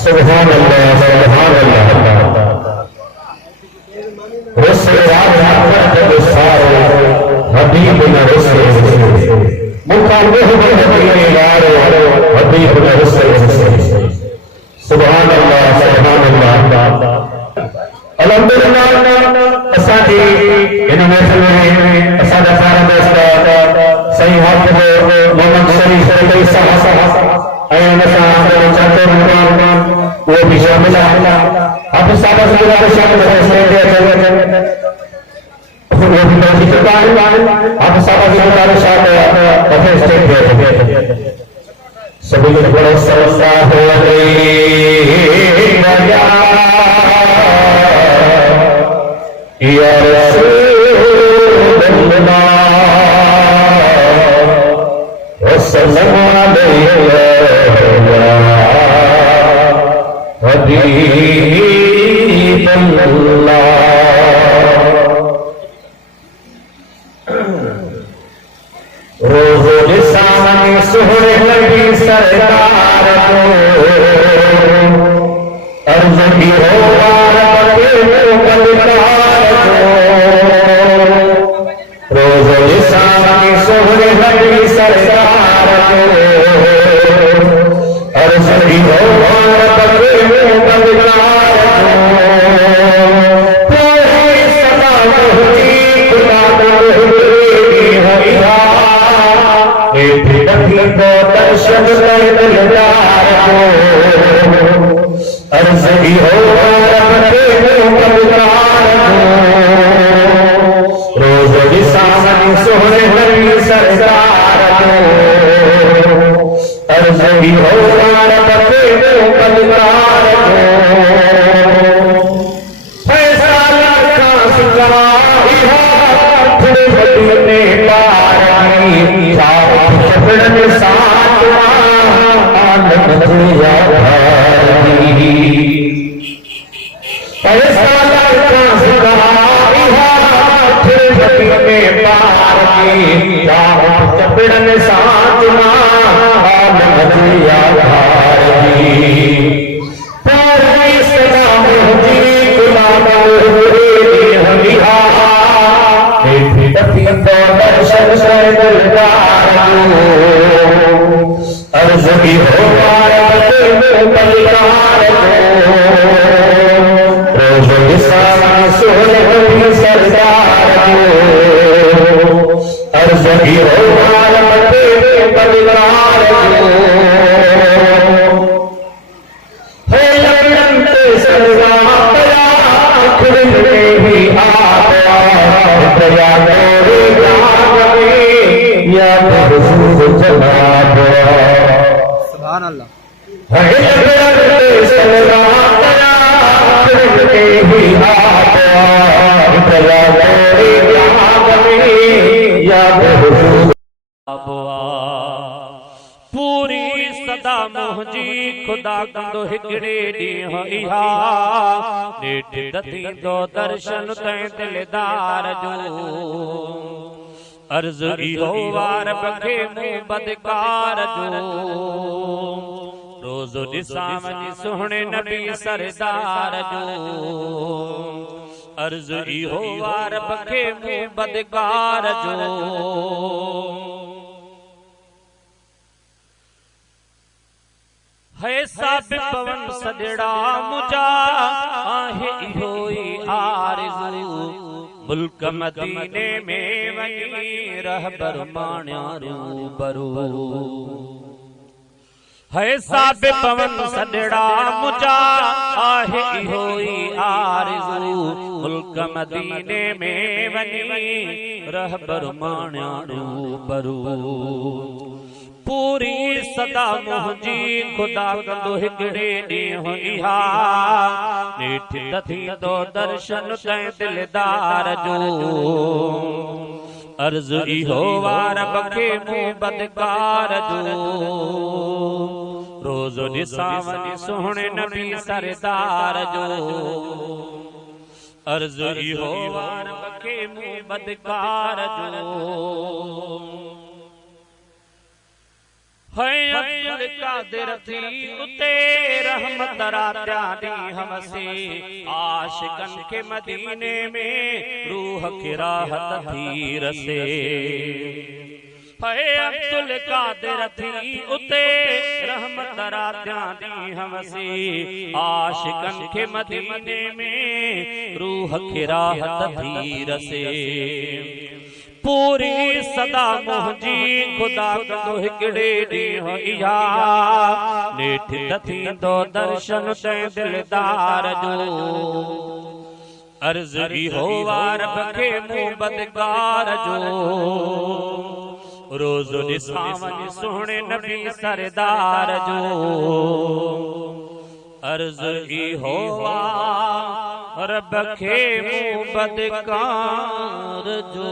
सुभान अल्लाह सुभान अल्लाह। रसूल रात सारो हबीब न रसूल मुकाबले में हबीब यारो हबीब न रसूल। सुभान अल्लाह सुभान अल्लाह। अल्हम्दुलिल्लाह असांजी इन महफ़िल में असांजा सारा दोस्त सही हाफ़िज़ मोहम्मद शरीफ रज़ी साहब ऐं उन सां चाचो रहमान वो भी शामिल है। हाफ़िज़ साहब को शामिल है वो भी मौजूद है। हाफ़िज़ साहब की मुताबिक अपने स्टेज पे सभी लोग बड़े सल्लल्लाहु अलैहि या रसूलल्लाह वसल्लम अलैहि या हबीबल्लाह। रोज़ सामने सुहरे नबी सरकार को अर्ज़ की हो दो दर्शन तय दिलदार जो अर्ज इहो वार बखे मुंह बदकार जो रोज़ ॾिसां वञी सुहिणे नबी सरदार जो अर्ज इहो वार बखे मुंह बदकार जो है साबित पवन सजड़ा मुझा आहे इहो ही आरज़ू मुल्क मदीने में वही रहबर माण्या रूबरू है साबित पवन सजड़ा मुझा आहे इहो ही आरज़ू मुल्क मदीने में वही रहबर माण्या रूबरू पूरी सदा मुंहिंजी खुदा कंदो हिकिड़े ॾींहुं इहा नेठ त थींदो दर्शन तंहिं दिलदार जो अर्ज़ इहो वार बखे मुंह बदकार जो रोज़ ॾिसां वञी सुहिणे नबी सरदार जो अर्ज़ इहो वार बखे मुंह बदकार जो है अब्दुल कादिर थी उते रहमत रात्या दी हमसे आशिकन के मदीने में रूह की राहत थी रसे अब्दुल कादिर थी उते रहमत रात्या दी हमसे आशिकन के मदीने में रूह की राहत थी रसे पूरी सदा मुंहिंजी खुदा कंदो हिकिड़े ॾींहुं इहा नेठ थींदो दर्शन तंहिं दिलदार जो अर्ज़ इहो रब खे मूं बदकार जो रोज़ ॾिसां वञ सुहिणे नबी सरदार जो अर्ज़ इहो रब खे मूं बदकार जो